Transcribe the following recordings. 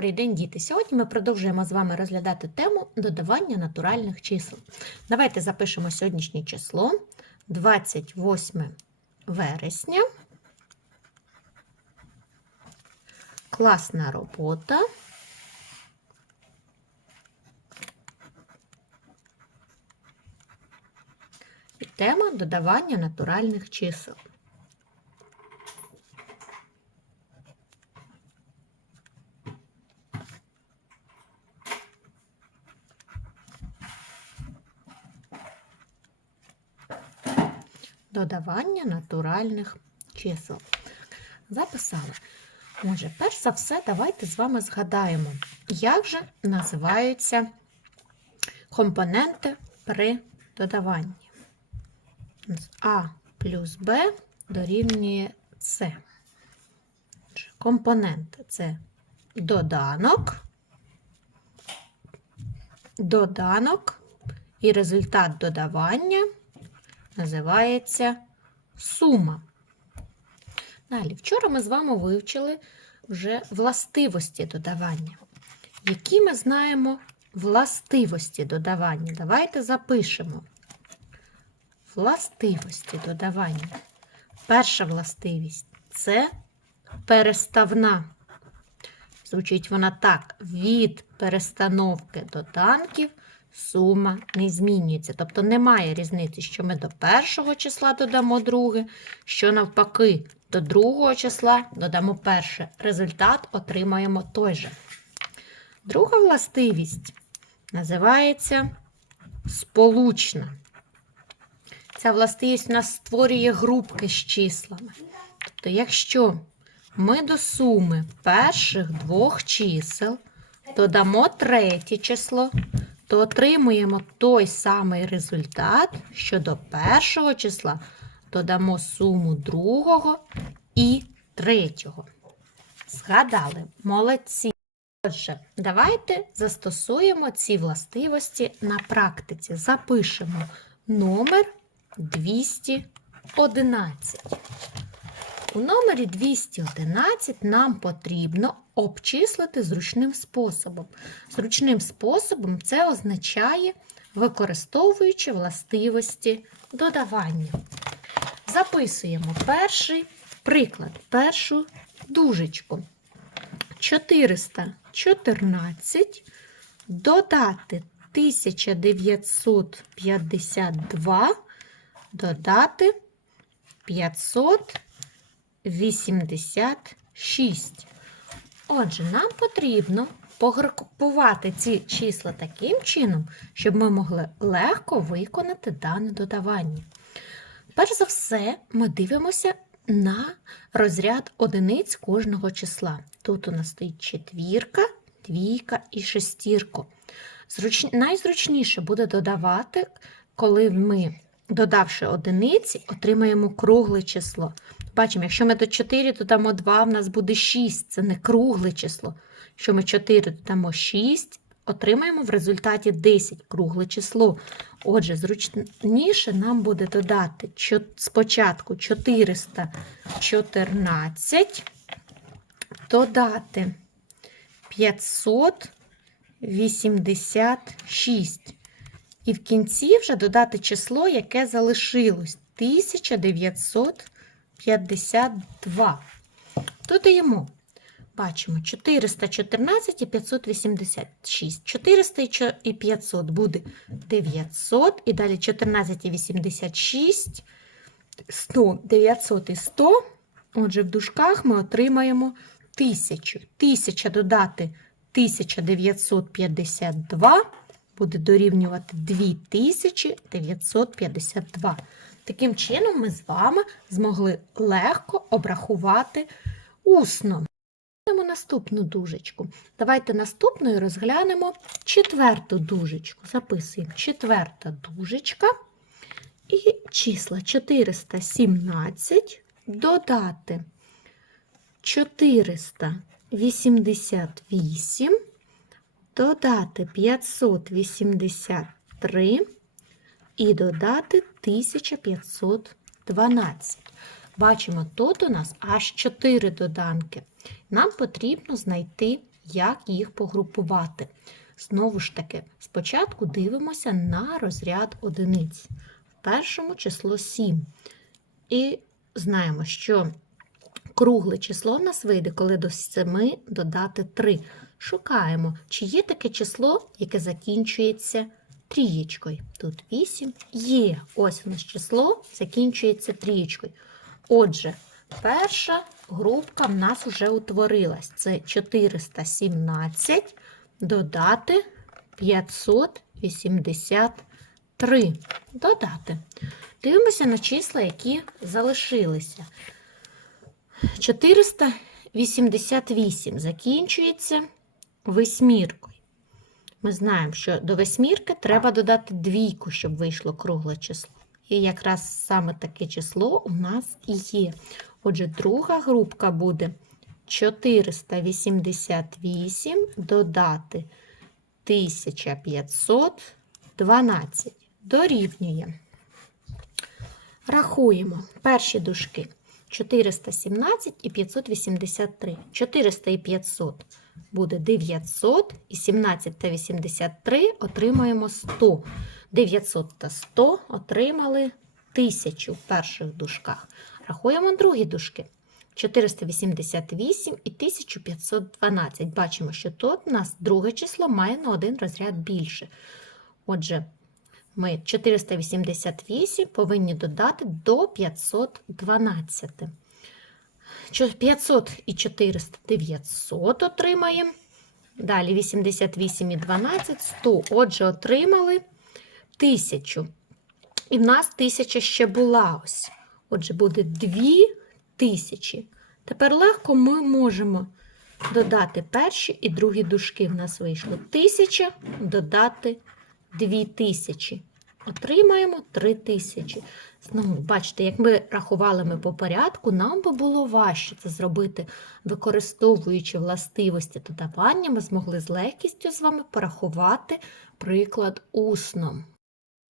Добрий день, діти! Сьогодні ми продовжуємо з вами розглядати тему додавання натуральних чисел. Давайте запишемо сьогоднішнє число 28 вересня. Класна робота. І тема додавання натуральних чисел. Додавання натуральних чисел. Записали. Отже, перш за все, давайте з вами згадаємо, як же називаються компоненти при додаванні. А плюс Б дорівнює С. Компоненти це доданок, доданок і результат додавання називається сума. Далі, вчора ми з вами вивчили вже властивості додавання. Які ми знаємо властивості додавання? Давайте запишемо. Властивості додавання. Перша властивість це переставна. Звучить вона так: від перестановки доданків сума не змінюється. Тобто немає різниці, що ми до першого числа додамо друге, що навпаки до другого числа додамо перше. Результат отримаємо той же. Друга властивість називається сполучна. Ця властивість у нас створює групки з числами. Тобто, якщо ми до суми перших двох чисел додамо третє число, то отримуємо той самий результат, що до першого числа додамо суму другого і третього. Згадали, молодці. Отже, давайте застосуємо ці властивості на практиці. Запишемо номер 211. У номері 211 нам потрібно обчислити зручним способом. Зручним способом це означає, використовуючи властивості додавання. Записуємо перший приклад, першу дужечку. 414 додати 1952, додати 586. Отже, нам потрібно погрупувати ці числа таким чином, щоб ми могли легко виконати дане додавання. Перш за все, ми дивимося на розряд одиниць кожного числа. Тут у нас стоїть четвірка, двійка і шестірка. Зруч... Найзручніше буде додавати, коли ми, додавши одиниці, отримаємо кругле число. Бачимо, якщо ми до 4 додамо 2, в нас буде 6, це не кругле число. Якщо ми 4 додамо 6, отримаємо в результаті 10 кругле число. Отже, зручніше нам буде додати спочатку 414, додати 586. І в кінці вже додати число, яке залишилось 1952. Додаємо. Бачимо 414 і 586. 400 і 500 буде 900. І далі 14 і 86, 100, 900 і 100. Отже, в дужках ми отримаємо 1000. 1000 додати 1952 буде дорівнювати 2952. Таким чином, ми з вами змогли легко обрахувати усно. Наступну дужечку. Давайте наступною розглянемо четверту дужечку. Записуємо четверта дужечка і числа 417 додати 488, додати 583 і додати 1512. Бачимо, тут у нас аж 4 доданки. Нам потрібно знайти як їх погрупувати. Знову ж таки, спочатку дивимося на розряд одиниць. В першому число 7. І знаємо, що кругле число в нас вийде, коли до 7 додати 3. Шукаємо, чи є таке число, яке закінчується трієчкою. Тут 8 є. Ось у нас число закінчується трієчкою. Отже, перша групка в нас вже утворилась. Це 417 додати 583. Додати. Дивимося на числа, які залишилися. 488 закінчується восьміркою. Ми знаємо, що до восьмірки треба додати двійку, щоб вийшло кругле число. І якраз саме таке число у нас і є. Отже, друга групка буде 488 додати 1512. Дорівнює. Рахуємо перші дужки. 417 і 583. 400 і 500 буде 900, і 17 та 83 отримаємо 100. 900 та 100 отримали 1000 в перших дужках. Рахуємо другі дужки. 488 і 1512. Бачимо, що тут у нас друге число має на один розряд більше. Отже, ми 488 повинні додати до 512. Чо- 500 і 400 900 отримаємо. Далі 88 і 12 100. Отже, отримали 1000. І в нас 1000 ще була ось. Отже, буде 2000. Тепер легко ми можемо додати перші і другі дужки. В нас вийшло 1000 додати 2000. Отримаємо 3000. Знову, бачите, як ми рахували ми по порядку, нам би було важче це зробити, використовуючи властивості додавання, ми змогли з легкістю з вами порахувати приклад усно.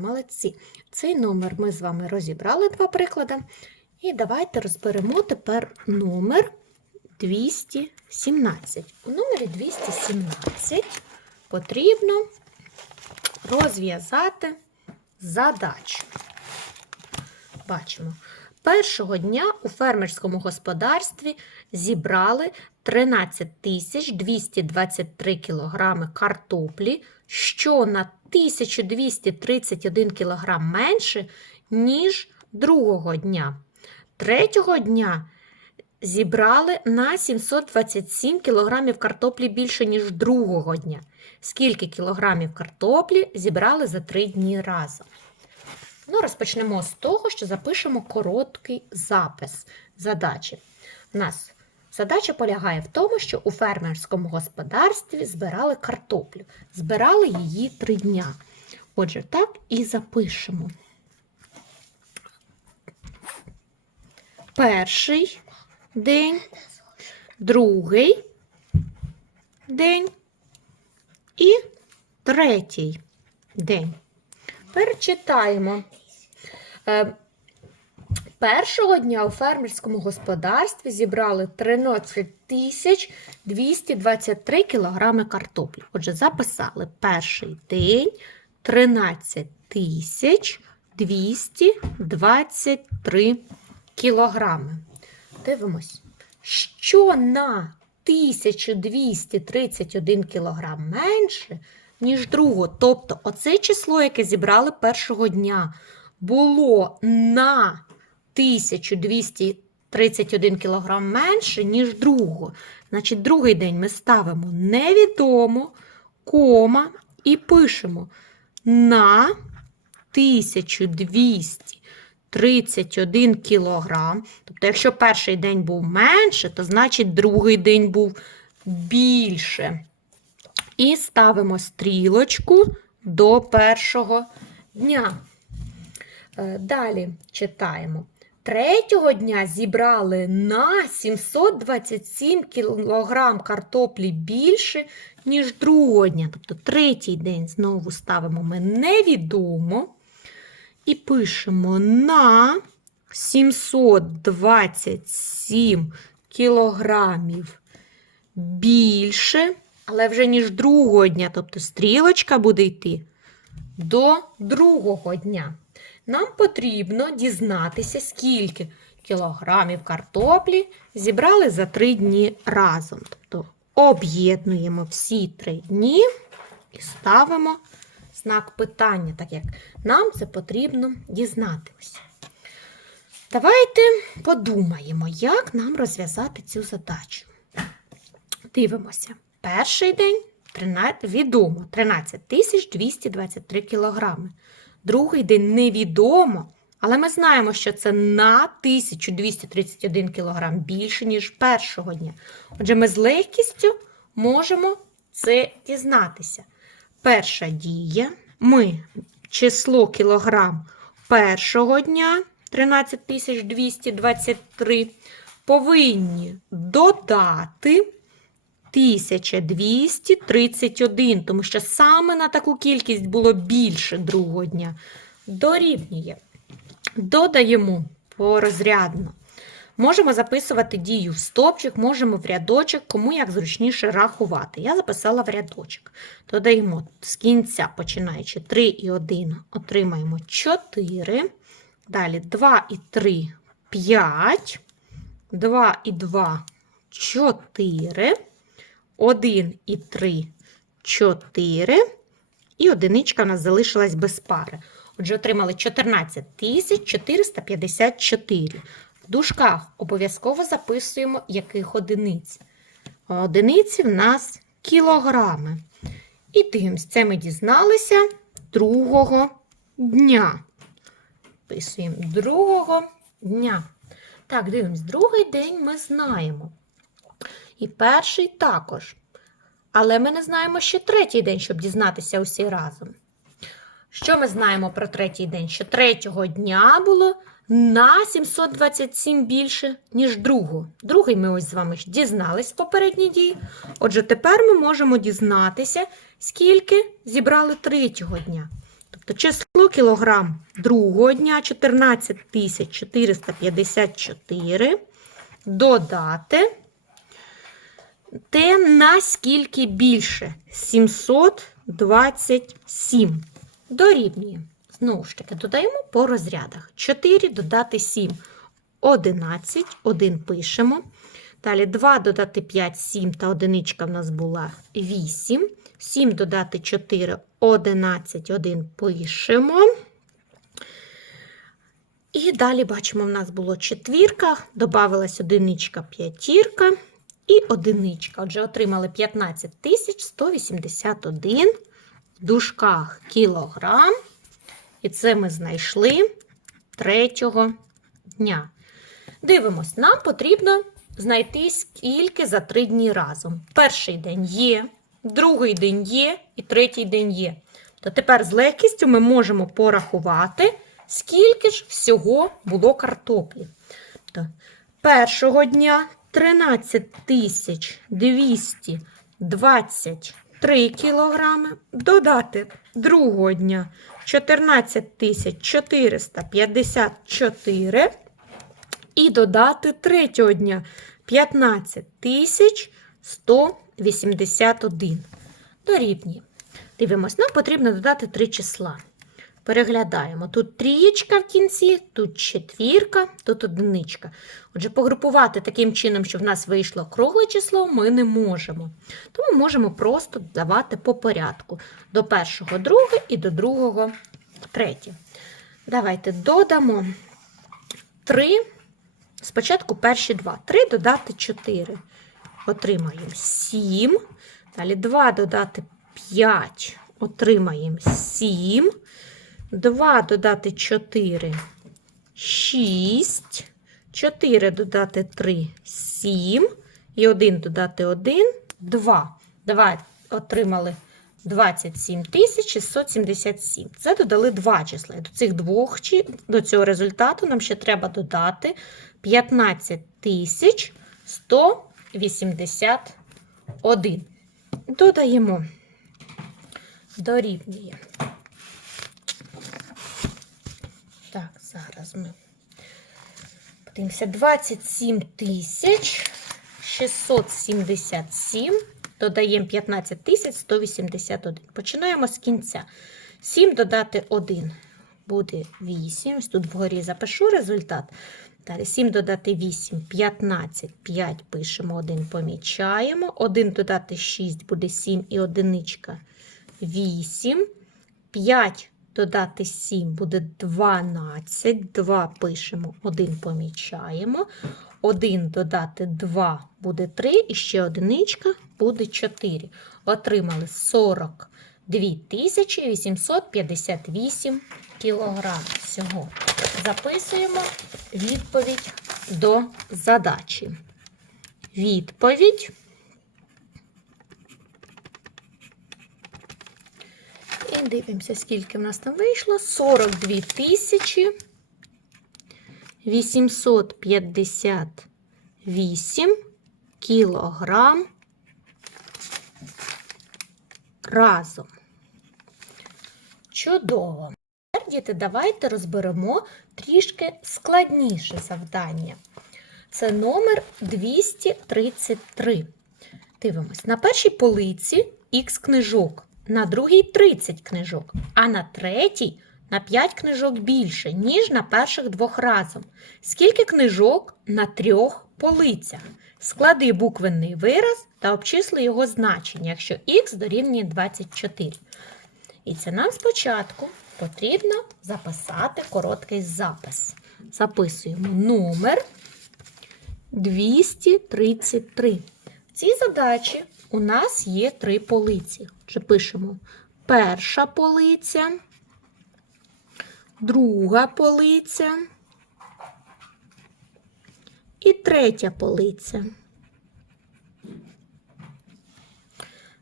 Молодці. Цей номер ми з вами розібрали два приклади. І давайте розберемо тепер номер 217. У номері 217 потрібно розв'язати задачу. Бачимо. Першого дня у фермерському господарстві зібрали 13 223 кг картоплі, що на 1231 кг менше, ніж другого дня. Третього дня зібрали на 727 кг картоплі більше, ніж другого дня. Скільки кілограмів картоплі зібрали за три дні разом? Ну, розпочнемо з того, що запишемо короткий запис задачі. У нас задача полягає в тому, що у фермерському господарстві збирали картоплю. Збирали її три дня. Отже, так і запишемо. Перший день, другий день і третій день. Перечитаємо. Е, Першого дня у фермерському господарстві зібрали 13 тисяч 223 кілограми картоплі. Отже, записали перший день 13 тисяч 223 кілограми. Дивимось, що на 1231 кілограм менше, ніж другого. Тобто, оце число, яке зібрали першого дня, було на 1231 кілограм менше, ніж другого. Значить, другий день ми ставимо невідомо, кома і пишемо на 1231 кілограм. Тобто, якщо перший день був менше, то значить другий день був більше. І ставимо стрілочку до першого дня. Е, Далі читаємо. Третього дня зібрали на 727 кг картоплі більше, ніж другого дня. Тобто третій день знову ставимо ми невідомо. І пишемо на 727 кілограмів більше, але вже ніж другого дня, тобто стрілочка буде йти до другого дня. Нам потрібно дізнатися, скільки кілограмів картоплі зібрали за три дні разом. Тобто об'єднуємо всі три дні і ставимо знак питання, так як нам це потрібно дізнатися. Давайте подумаємо, як нам розв'язати цю задачу. Дивимося. Перший день 13, відомо 13 223 кілограми. Другий день невідомо, але ми знаємо, що це на 1231 кілограм більше, ніж першого дня. Отже, ми з легкістю можемо це дізнатися. Перша дія. Ми число кілограм першого дня 13223 повинні додати 1231, тому що саме на таку кількість було більше другого дня. Дорівнює. Додаємо порозрядно. Можемо записувати дію в стопчик, можемо в рядочок, кому як зручніше рахувати. Я записала в рядочок. Додаємо з кінця, починаючи 3 і 1, отримаємо 4. Далі 2 і 3 5. 2 і 2 4. 1 і 3 4. І одиничка у нас залишилась без пари. Отже, отримали 14 454. В дужках обов'язково записуємо яких одиниць. Одиниці в нас кілограми. І дивимось, це ми дізналися другого дня. Писуємо другого дня. Так, дивимось, другий день ми знаємо. І перший також. Але ми не знаємо ще третій день, щоб дізнатися усі разом. Що ми знаємо про третій день? Що третього дня було на 727 більше, ніж другого. Другий ми ось з вами дізнались в попередній дії. Отже, тепер ми можемо дізнатися, скільки зібрали третього дня. Тобто число кілограм другого дня 14 454 додати те наскільки більше 727 дорівнює. Знову ж таки, додаємо по розрядах. 4 додати 7 11, 1 пишемо. Далі 2 додати 5, 7 та одиничка в нас була 8. 7 додати 4, 11, 1 пишемо. І далі бачимо, в нас було четвірка, додавалась одиничка, п'ятірка і одиничка. Отже, отримали 15 181 в дужках кілограм. І це ми знайшли третього дня. Дивимось, нам потрібно знайти скільки за три дні разом. Перший день є, другий день є і третій день є. То тепер з легкістю ми можемо порахувати, скільки ж всього було картоплі. То першого дня 13 223 кілограми, додати другого дня 14 454 і додати третього дня 15 181. Дорівнює. Дивимось, нам потрібно додати три числа. Переглядаємо. Тут трієчка в кінці, тут четвірка, тут одиничка. Отже, погрупувати таким чином, щоб в нас вийшло кругле число, ми не можемо. Тому можемо просто давати по порядку. До першого друге і до другого третє. Давайте додамо 3. Спочатку перші два. 3 додати 4. Отримаємо 7. Далі 2 додати 5. Отримаємо 7. 2 додати 4 6. 4 додати 3 7. І 1 додати 1 2. Давай отримали 27 677. Це додали два числа. До цих двох до цього результату нам ще треба додати 15 181. Додаємо. Дорівнює. Так, зараз ми подивимося. 27 тисяч 677 додаємо 15 181. Починаємо з кінця. 7 додати 1 буде 8. Ось тут вгорі запишу результат. Далі 7 додати 8, 15, 5 пишемо, 1 помічаємо. 1 додати 6 буде 7 і одиничка 8. 5 додати 7 буде 12. 2 пишемо, 1 помічаємо. 1 додати 2 буде 3, і ще одиничка буде 4. Отримали 42 858 кілограм всього. Записуємо відповідь до задачі. Відповідь. І дивимося, скільки в нас там вийшло. 42 тисячі 858 кілограм разом. Чудово. Тепер, діти, давайте розберемо трішки складніше завдання. Це номер 233. Дивимось, на першій полиці х книжок, на другій 30 книжок, а на третій на 5 книжок більше, ніж на перших двох разом. Скільки книжок на трьох полицях? Склади буквенний вираз та обчисли його значення, якщо х дорівнює 24. І це нам спочатку потрібно записати короткий запис. Записуємо номер 233. В цій задачі у нас є три полиці. Отже, пишемо перша полиця, друга полиця і третя полиця.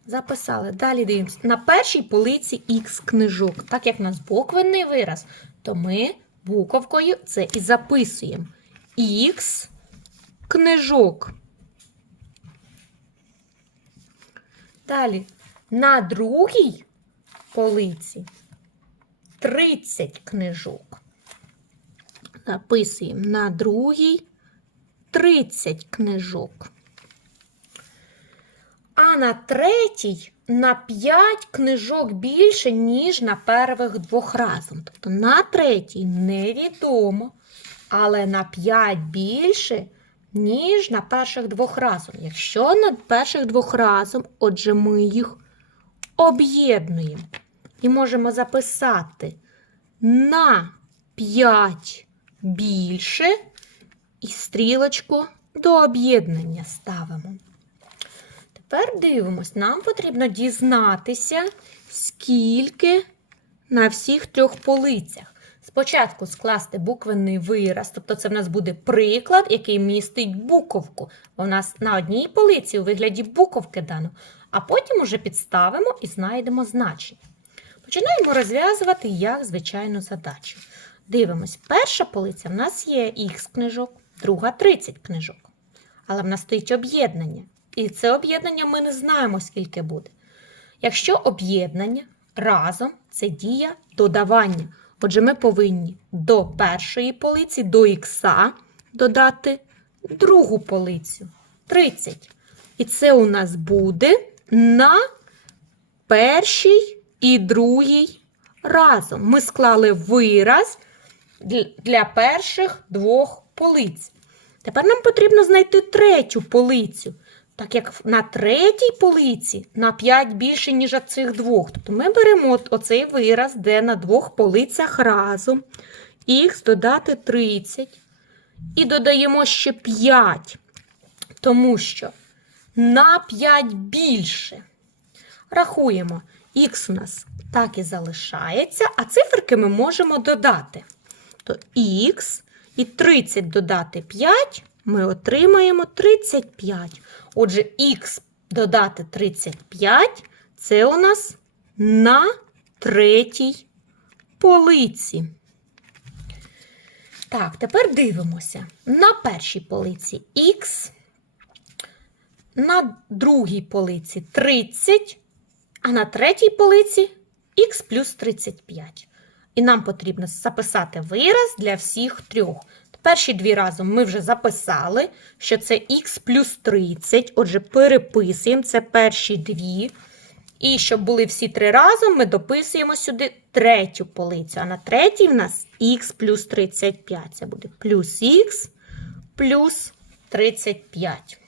Записали. Далі дивимося. На першій полиці Х книжок. Так як в нас буквенний вираз, то ми буковкою це і записуємо. Х книжок. Далі на другій полиці 30 книжок. Записуємо на другій 30 книжок. А на третій на 5 книжок більше, ніж на первих двох разом. Тобто на третій невідомо, але на 5 більше, ніж на перших двох разом. Якщо на перших двох разом, отже, ми їх об'єднуємо. І можемо записати на 5 більше і стрілочку до об'єднання ставимо. Тепер дивимось, нам потрібно дізнатися, скільки на всіх трьох полицях. Спочатку скласти буквенний вираз, тобто це в нас буде приклад, який містить буковку. В нас на одній полиці у вигляді буковки дано, а потім уже підставимо і знайдемо значення. Починаємо розв'язувати як звичайну задачу. Дивимось, перша полиця в нас є х книжок, друга 30 книжок. Але в нас стоїть об'єднання. І це об'єднання ми не знаємо, скільки буде. Якщо об'єднання разом це дія додавання. Отже, ми повинні до першої полиці, до х додати другу полицю 30. І це у нас буде на першій і другій разом. Ми склали вираз для перших двох полиць. Тепер нам потрібно знайти третю полицю. Так як на третій полиці на 5 більше, ніж цих двох. Тобто ми беремо оцей вираз, де на двох полицях разом х додати 30. І додаємо ще 5, тому що на 5 більше. Рахуємо, х у нас так і залишається, а циферки ми можемо додати. То х і 30 додати 5 ми отримаємо 35. Отже, х додати 35 це у нас на третій полиці. Так, тепер дивимося. На першій полиці х, на другій полиці 30, а на третій полиці х плюс 35. І нам потрібно записати вираз для всіх трьох. Перші дві разом ми вже записали, що це х плюс 30. Отже, переписуємо це перші дві. І щоб були всі три разом, ми дописуємо сюди третю полицю. А на третій в нас х плюс 35. Це буде плюс х плюс 35.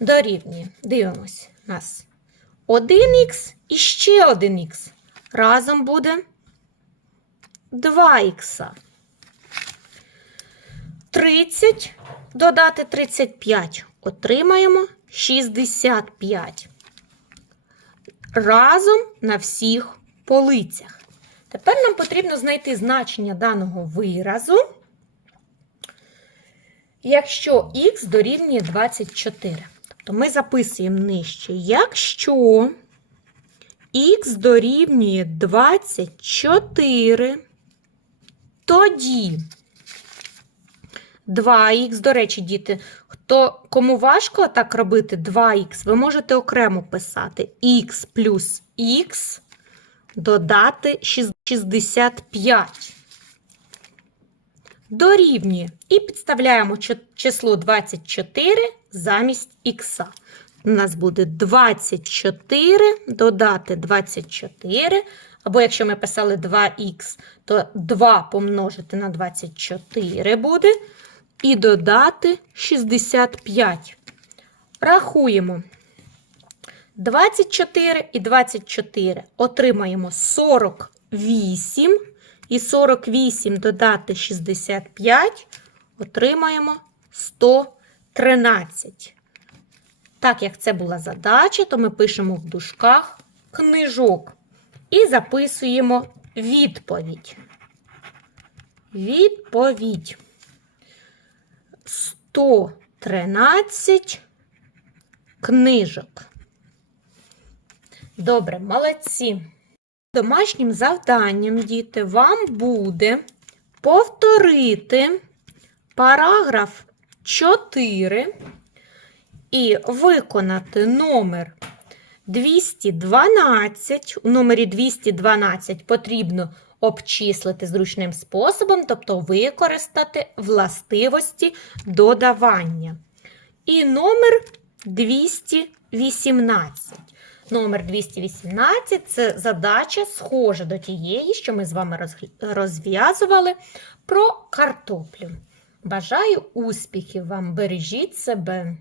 Дорівнює. Дивимось. Нас 1х і ще 1х. Разом буде 2х. 30 додати 35. Отримаємо 65. Разом на всіх полицях. Тепер нам потрібно знайти значення даного виразу, якщо х дорівнює 24. Тобто ми записуємо нижче, якщо х дорівнює 24, тоді 2х, до речі, діти, хто кому важко так робити 2х, ви можете окремо писати х плюс х додати 65. Дорівнює. І підставляємо число 24 замість х. У нас буде 24 додати 24. Або якщо ми писали 2х, то 2 помножити на 24 буде. І додати 65. Рахуємо. 24 і 24 отримаємо 48. І 48 додати 65 отримаємо 113. Так як це була задача, то ми пишемо в дужках книжок і записуємо відповідь. Відповідь. 113 книжок. Добре, молодці. Домашнім завданням, діти, вам буде повторити параграф 4 і виконати номер 212. У номері 212 потрібно обчислити зручним способом, тобто використати властивості додавання. І номер 218. Номер 218 це задача, схожа до тієї, що ми з вами розв'язували про картоплю. Бажаю успіхів вам, бережіть себе.